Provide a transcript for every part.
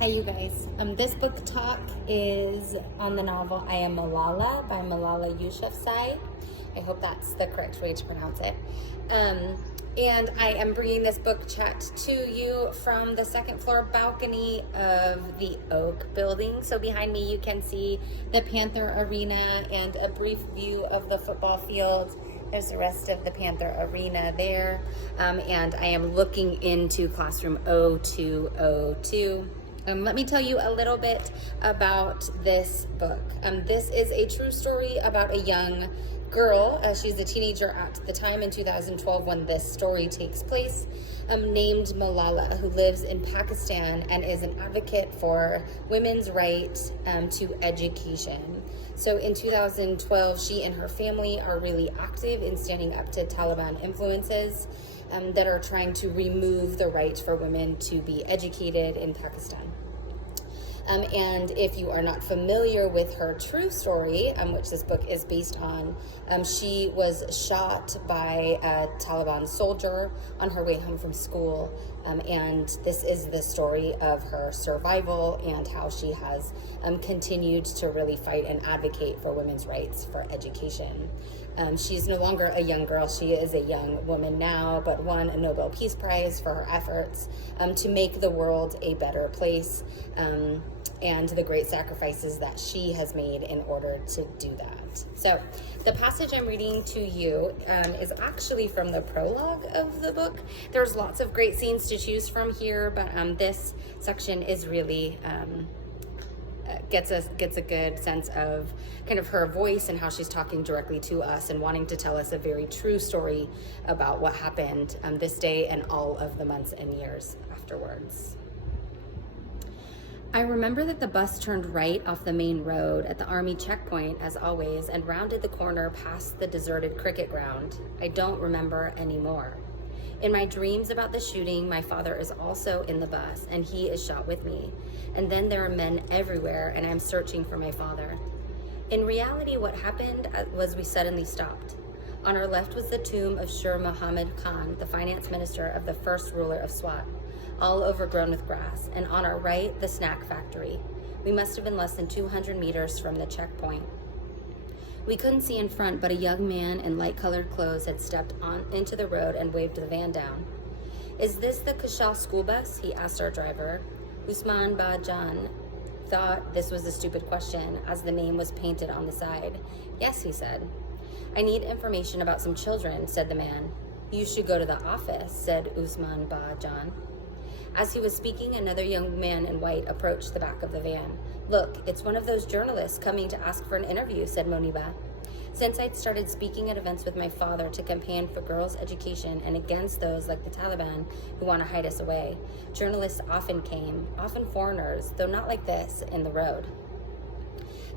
Hi, you guys. This book talk is on the novel I Am Malala by Malala Yousafzai. I hope that's the correct way to pronounce it. And I am bringing this book chat to you from the second floor balcony of the Oak building. So behind me you can see the Panther Arena and a brief view of the football field. There's the rest of the Panther Arena there. And I am looking into classroom 0202. Let me tell you a little bit about this book. This is a true story about a young girl. She's a teenager at the time in 2012 when this story takes place, named Malala, who lives in Pakistan and is an advocate for women's right to education. So in 2012, she and her family are really active in standing up to Taliban influences that are trying to remove the right for women to be educated in Pakistan. And if you are not familiar with her true story, which this book is based on, she was shot by a Taliban soldier on her way home from school. And this is the story of her survival and how she has continued to really fight and advocate for women's rights for education. She's no longer a young girl. She is a young woman now, but won a Nobel Peace Prize for her efforts to make the world a better place, and the great sacrifices that she has made in order to do that. So the passage I'm reading to you is actually from the prologue of the book. There's lots of great scenes to choose from here, but this section is really gets a good sense of kind of her voice and how she's talking directly to us and wanting to tell us a very true story about what happened this day and all of the months and years afterwards. I remember that the bus turned right off the main road at the Army checkpoint, as always, and rounded the corner past the deserted cricket ground. I don't remember anymore. In my dreams about the shooting, my father is also in the bus, and he is shot with me. And then there are men everywhere, and I'm searching for my father. In reality, what happened was we suddenly stopped. On our left was the tomb of Shir Muhammad Khan, the finance minister of the first ruler of Swat, all overgrown with grass, and on our right, the snack factory. We must have been less than 200 meters from the checkpoint. We couldn't see in front, but a young man in light-colored clothes had stepped on into the road and waved the van down. "Is this the Kushal school bus?" he asked our driver. Usman Ba Jan thought this was a stupid question, as the name was painted on the side. "Yes," he said. "I need information about some children," said the man. "You should go to the office," said Usman Ba Jan. As he was speaking, another young man in white approached the back of the van. "Look, it's one of those journalists coming to ask for an interview," said Moniba. Since I'd started speaking at events with my father to campaign for girls' education and against those like the Taliban who want to hide us away, journalists often came, often foreigners, though not like this, in the road.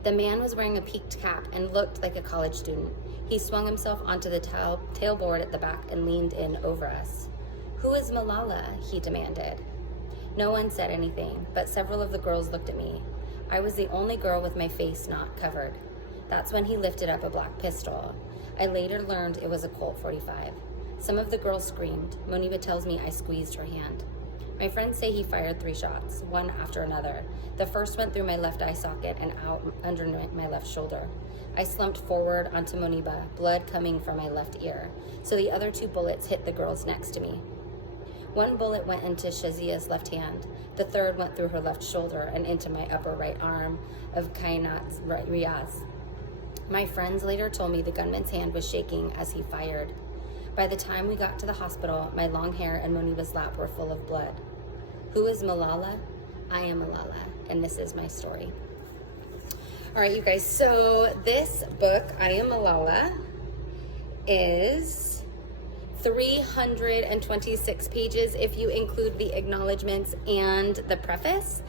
The man was wearing a peaked cap and looked like a college student. He swung himself onto the tailboard at the back and leaned in over us. "Who is Malala?" he demanded. No one said anything, but several of the girls looked at me. I was the only girl with my face not covered. That's when he lifted up a black pistol. I later learned it was a Colt 45. Some of the girls screamed. Moniba tells me I squeezed her hand. My friends say he fired 3 shots, one after another. The first went through my left eye socket and out under my left shoulder. I slumped forward onto Moniba, blood coming from my left ear, so the other 2 bullets hit the girls next to me. One bullet went into Shazia's left hand. The third went through her left shoulder and into my upper right arm of Kainat's Riaz. My friends later told me the gunman's hand was shaking as he fired. By the time we got to the hospital, my long hair and Moniba's lap were full of blood. Who is Malala? I am Malala, and this is my story. All right, you guys, so this book, I Am Malala, is 326 pages if you include the acknowledgments and the preface,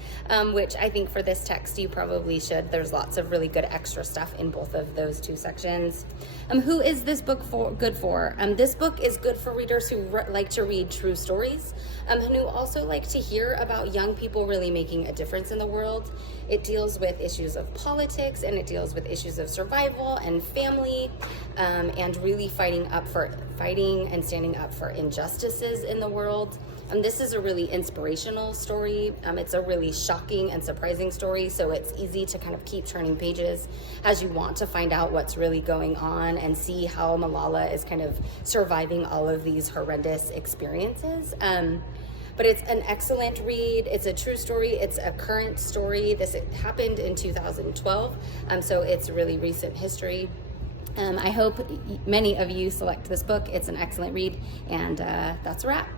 which I think for this text you probably should. There's lots of really good extra stuff in both of those 2 sections. Who is this book good for? This book is good for readers who like to read true stories, and who also like to hear about young people really making a difference in the world. It deals with issues of politics, and it deals with issues of survival and family, and really fighting and standing up for injustices in the world. This is a really inspirational story. It's a really shocking and surprising story, so it's easy to kind of keep turning pages as you want to find out what's really going on and see how Malala is kind of surviving all of these horrendous experiences. But it's an excellent read. It's a true story. It's a current story. This happened in 2012, so it's really recent history. I hope many of you select this book. It's an excellent read, and that's a wrap.